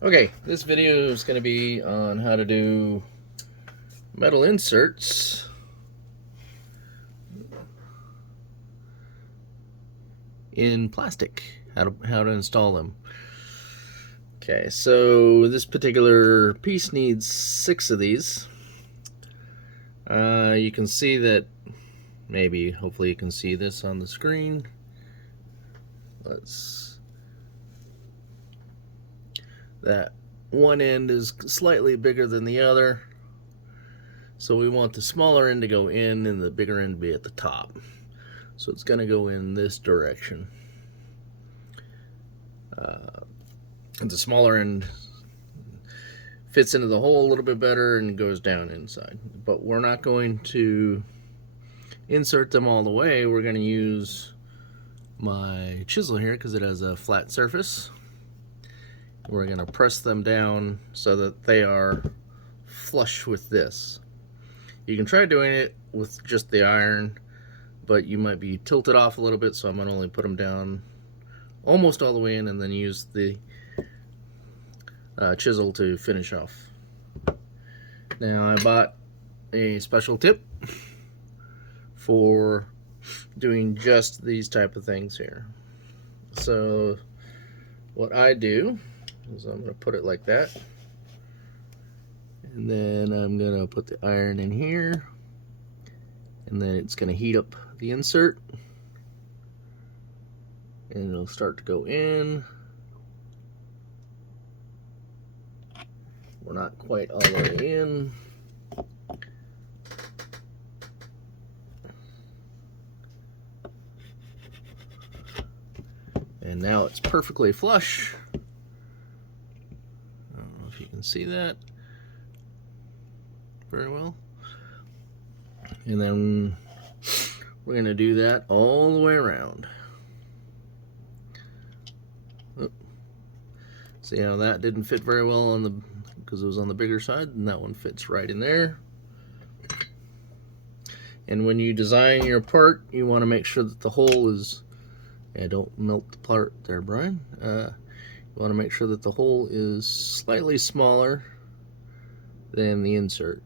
Okay, this video is going to be on how to do metal inserts in plastic, how to install them. Okay, so this particular piece needs 6 of these. You can see that, hopefully you can see this on the screen. That one end is slightly bigger than the other, so we want the smaller end to go in and the bigger end to be at the top. So it's going to go in this direction. The smaller end fits into the hole a little bit better and goes down inside. But we're not going to insert them all the way. We're going to use my chisel here because it has a flat surface. We're going to press them down so that they are flush with this. You can try doing it with just the iron, but you might be tilted off a little bit, so I'm going to only put them down almost all the way in and then use the chisel to finish off. Now, I bought a special tip for doing just these type of things here. So what I do is I'm going to put it like that, and then I'm going to put the iron in here, and then it's going to heat up the insert, and it'll start to go in. We're not quite all the way in. And now it's perfectly flush. I don't know if you can see that very well. And then we're going to do that all the way around. See how that didn't fit very well on the, because it was on the bigger side, and that one fits right in there. And when you design your part, you want to make sure that the hole is, don't melt the part there, Brian. You want to make sure that the hole is slightly smaller than the insert.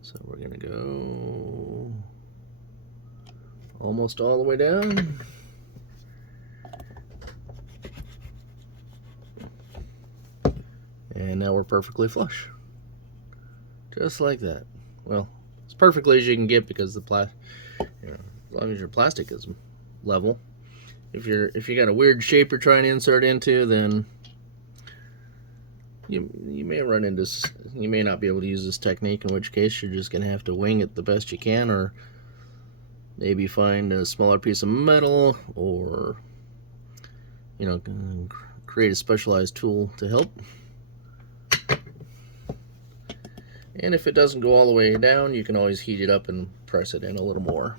So we're going to go almost all the way down. And now we're perfectly flush. Just like that. Well, as perfectly as you can get, because as long as your plastic is level. If you got a weird shape you're trying to insert into, then you may run into, you may not be able to use this technique, in which case you're just going to have to wing it the best you can, or maybe find a smaller piece of metal, or create a specialized tool to help. And if it doesn't go all the way down, you can always heat it up and press it in a little more.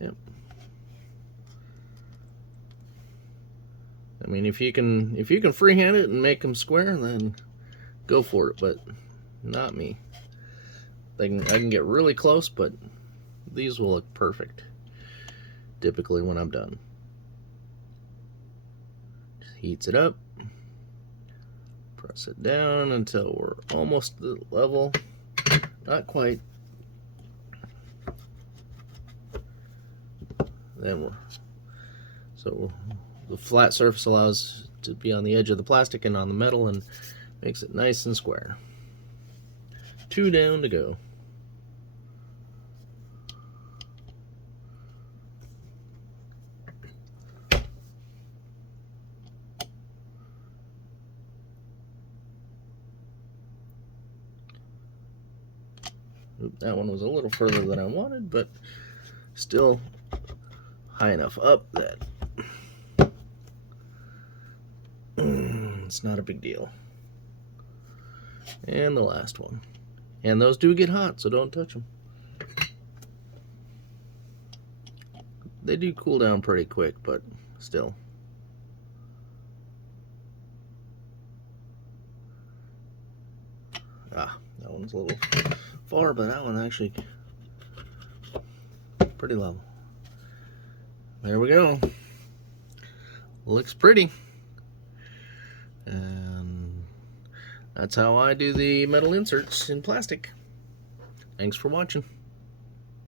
Yep. I mean, if you can freehand it and make them square, then go for it. But not me. I can get really close, but these will look perfect typically when I'm done. Just heats it up. Press it down until we're almost at the level. Not quite. Then so the flat surface allows to be on the edge of the plastic and on the metal, and makes it nice and square. 2 down to go. That one was a little further than I wanted, but still high enough up that it's not a big deal. And the last one. And those do get hot, so don't touch them. They do cool down pretty quick, but still. That one's a little far, but that one actually pretty level. There we go. Looks pretty. And that's how I do the metal inserts in plastic. Thanks for watching.